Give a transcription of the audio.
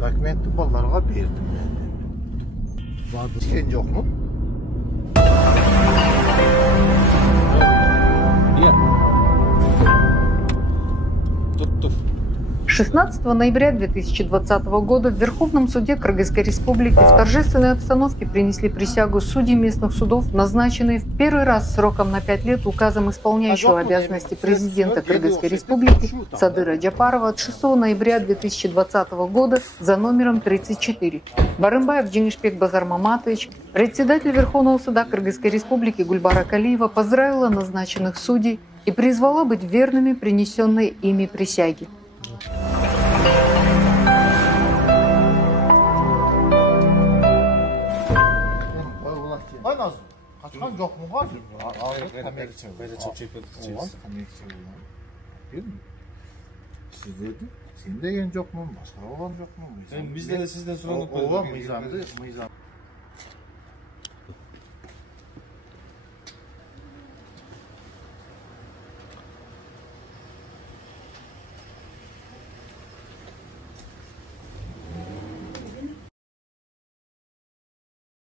Документті балаларға бердім. Барды сен жоқ му? Тур. 16 ноября 2020 года в Верховном суде Кыргызской Республики в торжественной обстановке принесли присягу судьи местных судов, назначенные в первый раз сроком на 5 лет указом исполняющего обязанности президента Кыргызской Республики Садыра Джапарова от 6 ноября 2020 года за номером 34. Барымбаев Жеңишбек Базармаматович, председатель Верховного суда Кыргызской Республики Гульбара Калиева поздравила назначенных судей и призвала быть верными принесенной ими присяге. Kaçkan yok mu var? Sizlerdi. Sen de yen yok mu? Başka olan yok mu? Bizde de sizden sonra Oğlan mıyzamdı?